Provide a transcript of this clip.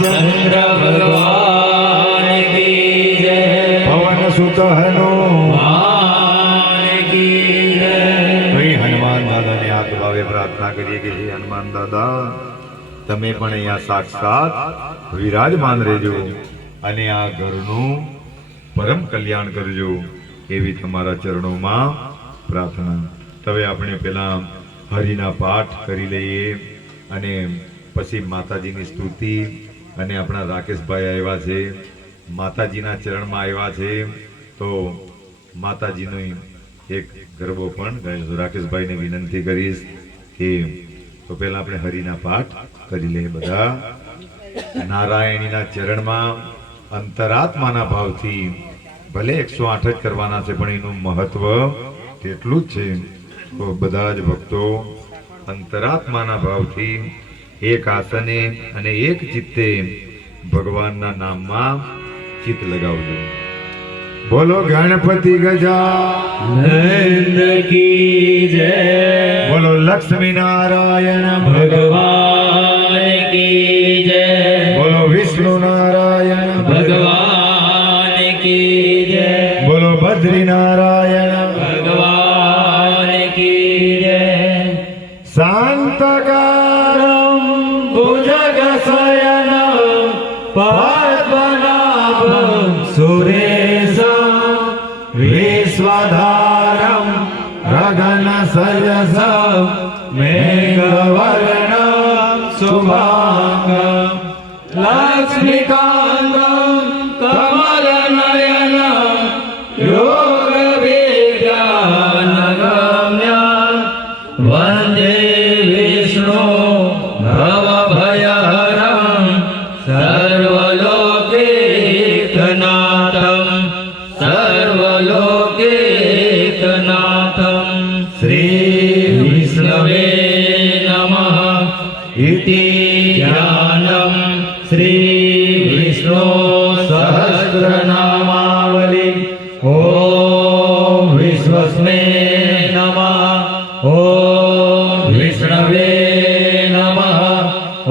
चंद्र भगवान की जय। पवन सुत हनुमान की जय। भाई हनुमान दादा ने हाथ भावे प्रार्थना करिए कि हे हनुमान दादा તમે પણ અહીંયા સાક્ષાત વિરાજમાન રહેજો અને આ ઘરનું પરમ કલ્યાણ કરજો એવી તમારા ચરણોમાં પ્રાર્થના। હવે આપણે પેલા હરિના પાઠ કરી લઈએ અને પછી માતાજીની સ્તુતિ અને આપણા રાકેશભાઈ આવ્યા છે માતાજીના ચરણમાં આવ્યા છે તો માતાજીનો એક ગરબો પણ ગાઈશું। રાકેશભાઈને વિનંતી કરીશ કે તો પહેલા આપણે હરિના પાઠ કરી લઈએ બધા। નારાયણીના ચરણમાં અંતરાત્માના ભાવથી ભલે 108 જ કરવાના છે પણ એનું મહત્વ તેટલું જ છે। તો બધા જ ભક્તો અંતરાત્માના ભાવથી એક આસને અને એક ચિત્તે ભગવાનના નામમાં ચિત્ત લગાવજો। બોલો ગણપતિ नंद की जय। बोलो लक्ष्मी नारायण भगवान की जय। बोलो विष्णु नारायण भगवान की जय। बोलो बद्री नारायण भगवान की जय। शांतकारं भुजगशयनं पद्मनाभं सुरेशं विश्वधारं गगनसयसं मेघवर्णं शुभांगं लक्ष्मीकान्तं कमलनयनं योगविज्ञानगम्यं वन्दे विष्णु भवभयहरं सर्वलोकैकनाथं सर्वलोकैकनाथं। श्री विष्णवे नमः इति ध्यानं श्री विष्णु सहस्रनामावली। ॐ विश्वस्मै नमः। ॐ विष्णवे नमः। ॐ